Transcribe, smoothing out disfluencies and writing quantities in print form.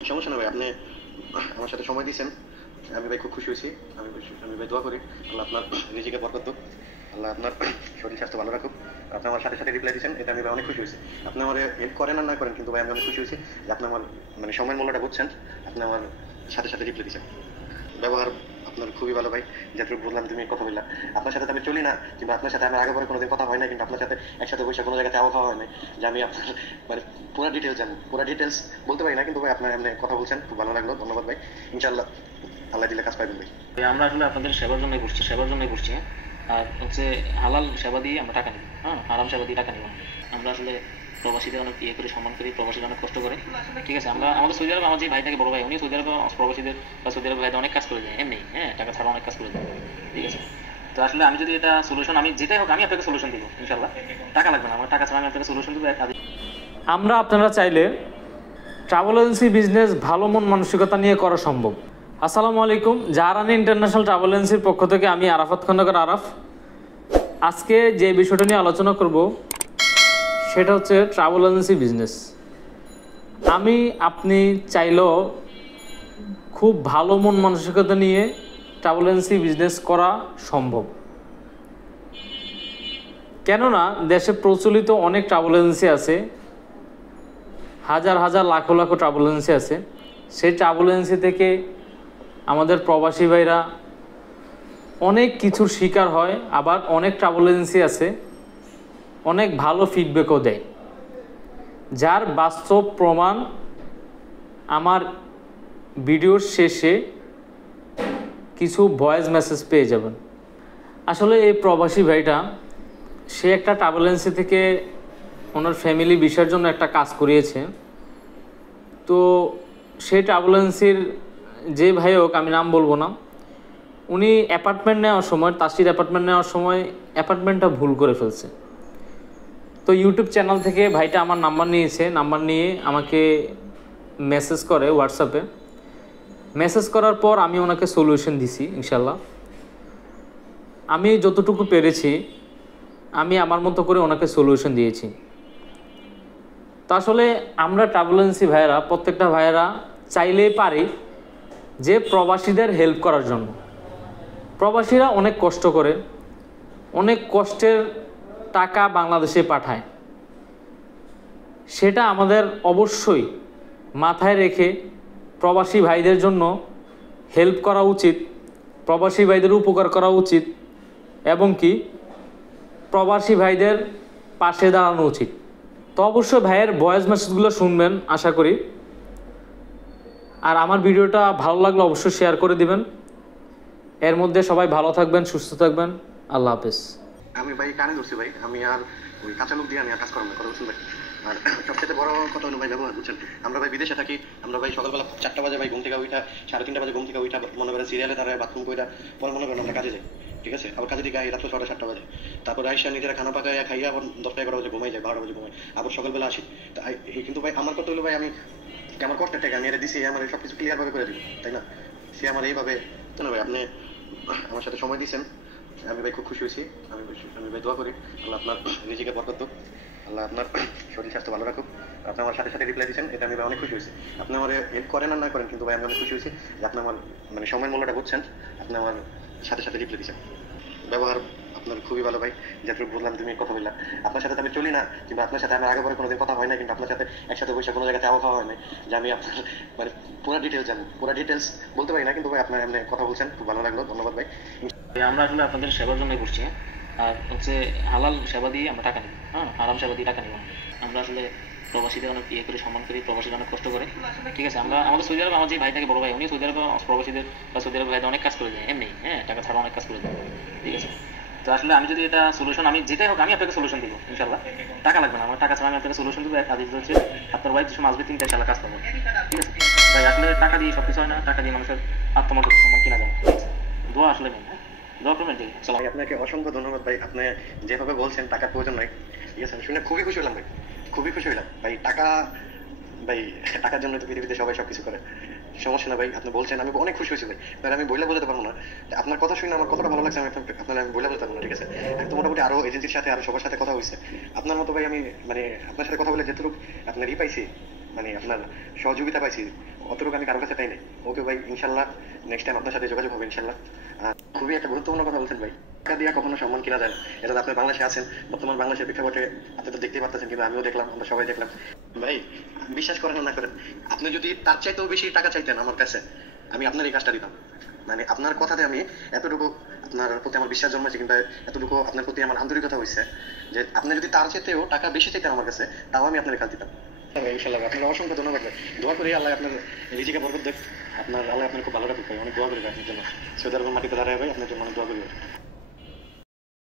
সমস্যা না ভাই, আপনি আমার সাথে সময় দিয়েছেন, আমি ভাই খুব খুশি হয়েছি। আমি ভাই দোয়া করি আল্লাহ আপনার রিজিকে বরকত দিক, আল্লাহ আপনার শরীর স্বাস্থ্য ভালো রাখুক। আপনি আমার সাথে সাথে রিপ্লাই দিয়েছেন, এটা আমি ভাই অনেক খুশি হয়েছি। আপনি আমার হেল্প করেন আর না করেন, কিন্তু ভাই আমি অনেক খুশি হয়েছি যে আপনি আমার সময়ের মূল্যটা বুঝছেন। আপনি আমার সাথে সাথে রিপ্লাই দিয়েছেন, ব্যবহার আপনার খুবই ভালো ভাই। যেটুকু বললাম তুমি কথা বললাম, আপনার সাথে তো আমি চলি না, কিন্তু আপনার সাথে আমার আগে পরে কোনোদিন কথা হয় না, কিন্তু আপনার সাথে একসাথে বসে কোনো জায়গায় চাওয়া খাওয়া হয় না যে আমি আপনার পুরো ডিটেলস জানি। পুরো ডিটেলস বলতে পারি না, কিন্তু ভাই আপনার এমনি কথা বলছেন, খুব ভালো লাগলো, ধন্যবাদ ভাই। ইনশাল্লাহ আল্লাহ দিলে কাজ পাইবেন ভাই। আমরা আসলে আপনাদের সেবার জন্যই করছি, হ্যাঁ। আর হচ্ছে হালাল সেবা দিয়ে আমরা টাকা নিই, হ্যাঁ, হারাম সেবা দিয়ে টাকা নিব না। আমরা আসলে প্রবাসীদের অনেক ইয়ে করি, সম্মান করি, প্রবাসীরা অনেক কষ্ট করে, ঠিক আছে। আমরা আমাদের সৌদি আরবে আমার যে ভাই থাকে বড় ভাই, উনি সৌদি আরবে প্রবাসীদের বা সৌদি আরবে ভাইদের অনেক কাজ করে দেয় এমনি, হ্যাঁ, টাকা ছাড়া অনেক কাজ করে দেয়, ঠিক আছে। তো আসলে আমি যদি এটা সলিউশন, আমি যেটাই হোক আমি আপনাকে সলিউশন দিব ইনশাল্লাহ। টাকা লাগবে না আমার, টাকা ছাড়া আমি আপনাকে সলিউশন দিব। আমরা আপনারা চাইলে ট্রাভেল এজেন্সি বিজনেস ভালো মন মানসিকতা নিয়ে করা সম্ভব। আসসালামু আলাইকুম, জাহারানি ইন্টারন্যাশনাল ট্রাভেল এজেন্সির পক্ষ থেকে আমি আরাফাত খন্দকার আরাফ। আজকে যে বিষয়টা নিয়ে আলোচনা করব সেটা হচ্ছে ট্রাভেল এজেন্সি বিজনেস। আপনি চাইলেও খুব ভালো মন মানসিকতা নিয়ে ট্রাভেল এজেন্সি বিজনেস করা সম্ভব। কেননা দেশে প্রচলিত অনেক ট্রাভেল এজেন্সি আছে, হাজার হাজার লাখো লাখো ট্রাভেল এজেন্সি আছে। সেই ট্রাভেল এজেন্সি থেকে আমাদের প্রবাসী ভাইরা অনেক কিছুর শিকার হয়, আবার অনেক ট্রাভেল এজেন্সি আছে অনেক ভালো ফিডব্যাকও দেয়, যার বাস্তব প্রমাণ আমার ভিডিওর শেষে কিছু ভয়েস মেসেজ পেয়ে যাবেন। আসলে এই প্রবাসী ভাইটা সে একটা ট্রাভেল এজেন্সি থেকে ওনার ফ্যামিলি ভিসার জন্য একটা কাজ করিয়েছে। তো সেই ট্রাভেল এজেন্সির যে ভাই হোক, আমি নাম বলবো না, উনি অ্যাপার্টমেন্ট নেওয়ার সময়, তাসির অ্যাপার্টমেন্ট নেওয়ার সময় অ্যাপার্টমেন্টটা ভুল করে ফেলছে। তো ইউটিউব চ্যানেল থেকে ভাইটা আমার নাম্বার নিয়েছে, নাম্বার নিয়ে আমাকে মেসেজ করে হোয়াটসঅ্যাপে। মেসেজ করার পর আমি ওনাকে সলিউশন দিছি ইনশাল্লাহ। আমি যতটুকু পেরেছি আমি আমার মতো করে ওনাকে সলিউশন দিয়েছি। তো আসলে আমরা ট্রাভেল এজেন্সি ভাইয়েরা, প্রত্যেকটা ভাইয়েরা চাইলেই পারি যে প্রবাসীদের হেল্প করার জন্য। প্রবাসীরা অনেক কষ্ট করে, অনেক কষ্টের টাকা বাংলাদেশে পাঠায়, সেটা আমাদের অবশ্যই মাথায় রেখে প্রবাসী ভাইদের জন্য হেল্প করা উচিত, প্রবাসী ভাইদের উপকার করা উচিত, এবং কি প্রবাসী ভাইদের পাশে দাঁড়ানো উচিত। তো অবশ্যই ভাইয়ের ভয়েস মেসেজগুলো শুনবেন আশা করি। আর আমার ভিডিওটা ভালো লাগলে অবশ্যই শেয়ার করে দিবেন। এর মধ্যে সবাই ভালো থাকবেন, সুস্থ থাকবেন। আল্লাহ হাফেজ। আমি ভাই কানে ধরছি ভাই, আমি আর ওই কাঁচা লোক দিয়ে আমি আর কাজ করবো না, কথা বলছেন ভাই। আর সবচেয়ে বড় কথা হলো ভাই ব্যবহার, বুঝছেন। আমরা ভাই বিদেশে থাকি, আমরা ভাই সকালবেলা 4টা বাজে ভাই ঘুম থেকে উঠা, 3:30 বাজে ঘুম থেকে উঠা, মনে করেন সিরিয়ালে তারা বাথরুম কইরা পরে মনে করেন আমরা কাজে যাই, ঠিক আছে। আবার কাজে দিকে রাত্র 6টা-7টা বাজে, তারপর আইসা নিজেরা খানা পাকাইয়া খাইয়া আবার 10টা-11 বাজে ঘুমাই যায়, 12টা বাজে ঘুমাই, আবার সকালবেলা আসি। তা কিন্তু ভাই আমার কথা হলো ভাই, আমি আমার কষ্টের টাকা আমি এটা দিছি, আমার সবকিছু ক্লিয়ার ভাবে করে দিব, তাই না। সে আমার এইভাবে তো না ভাই, আপনি আমার সাথে সময় দিয়েছেন, আমি ভাই খুব খুশি হয়েছি। আমি ভাই দোয়া করি আল্লাহ আপনার রিজিকে বরকত দিক, আল্লাহ আপনার শরীর স্বাস্থ্য ভালো রাখুক। আপনি আমার সাথে সাথে রিপ্লাই দিয়েছেন, এটা আমি ভাই অনেক খুশি হয়েছি। আপনি আমার হেল্প করেন আর না করেন, কিন্তু ভাই আমি অনেক খুশি হয়েছি যে আপনি আমার সময়ের মূল্যটা বুঝছেন। আপনি আমার সাথে সাথে রিপ্লাই দিয়েছেন, ব্যবহার আপনার খুবই ভালো ভাই। যেটুকু বললাম তুমি কথা বললাম, আপনার সাথে তো আমি চলি না, কিন্তু আপনার সাথে আমার আগে পরে কোনোদিন কথা হয় না, কিন্তু আপনার সাথে একসাথে বসে কোনো জায়গায় চাওয়া খাওয়া হয় না যে আমি আপনার পুরো ডিটেলস জানি। পুরো ডিটেলস বলতে পারি না, কিন্তু ভাই আপনার এমনি কথা বলছেন, খুব ভালো লাগলো, ধন্যবাদ ভাই। আমরা আসলে আপনাদের সেবার জন্যই করছি, হ্যাঁ। আর হচ্ছে হালাল সেবা দিয়ে আমরা টাকা নিই, হ্যাঁ, হারাম সেবা দিয়ে টাকা নিব না। আমরা আসলে প্রবাসীদের অনেক ইয়ে করি, সম্মান করি, প্রবাসীরা অনেক কষ্ট করে, ঠিক আছে। আমরা আমাদের সৌদি আরবে আমার যে ভাই থাকে বড় ভাই, উনি সৌদি আরবে প্রবাসীদের বা সৌদি আরবে ভাইদের অনেক কাজ করে দেয় এমনি, হ্যাঁ, টাকা ছাড়া অনেক কাজ করে দেয়, ঠিক আছে। তো আসলে আমি যদি এটা সলিউশন, আমি যেটাই হোক আমি আপনাকে সলিউশন দিব ইনশাল্লাহ। টাকা লাগবে না আমার, টাকা ছাড়া আমি আপনাকে সলিউশন দিব। এক আদিজ হচ্ছে আপনার ওয়াইফ যেসব আসবে 3টা ইনশাল্লাহ কাজ করবো, ঠিক আছে ভাই। আসলে টাকা দিয়ে সবকিছু হয় না, টাকা দিয়ে মানুষের আত্মমর্যাদা সম্মান কিনা যায়, ঠিক আছে। দোয়া আসলে নেই, হ্যাঁ, দোয়া করবেন। ঠিক আছে, ভাই আপনাকে অসংখ্য ধন্যবাদ ভাই, আপনি যেভাবে বলছেন টাকার প্রয়োজন নাই, ঠিক আছে। শুনে খুবই খুশি হলাম ভাই, খুবই খুশি হলাম ভাই। টাকা ভাই, টাকার জন্য তো পৃথিবীতে সবাই সবকিছু করে, সমস্যা না ভাই। আপনি বলছেন, আমি অনেক খুশি হয়েছি ভাই। আমি বইলে বোঝাতে পারবো না, আপনার কথা শুনে আমার কতটা ভালো লাগছে আমি বইলে বোঝাতে পারবো না, ঠিক আছে। তো মোটামুটি আরো এজেন্সির সাথে আরো সবার সাথে কথা হয়েছে আপনার মতো ভাই। আমি আপনার সাথে কথা বলে যেটুকু আপনার পাইছি, মানে আপনার সহযোগিতা পাইছি, অতটুকু আমি কারোর কাছে পাই নাই। ওকে ভাই, ইনশাল্লাহ নেক্সট টাইম আপনার সাথে যোগাযোগ হবে ইনশাল্লাহ। খুবই একটা গুরুত্বপূর্ণ কথা বলছেন ভাই, টাকা দিয়ে কখনো সম্মান কিনা যায় না। এটা তো আপনি বাংলাদেশে আছেন, বর্তমান বাংলাদেশের প্রেক্ষাপটে আপনি তো দেখতেই পাচ্ছেন, কিন্তু আমিও দেখলাম, আমরা সবাই দেখলাম। ভাই বিশ্বাস করেন না করেন, আপনি যদি তার চাইতেও বেশি টাকা চাইতেন আমার কাছে, আমি আপনার এই কাজটা দিতাম। মানে আপনার কথাতে আমি এতটুকু আপনার প্রতি আমার বিশ্বাস জন্মেছে, কিংবা এতটুকু আপনার প্রতি আমার আন্তরিকতা হয়েছে যে আপনি যদি তার চাইতেও টাকা বেশি চাইতেন আমার কাছে, তাও আমি আপনার কাজ দিতাম। ইনশাল্লাহ আপনার অসংখ্য ধন্যবাদ ভাই। দোয়া করি আল্লাহ আপনার রিজিকে বরকত দেখ, আপনার আল্লাহ আপনার খুব ভালো রাখুক ভাই। অনেক দোয়া করি ভাই আপনার জন্য, সৌদি আরবের মাটিতে দাঁড়ায় ভাই আপনার জন্য অনেক দোয়া করি ভাই।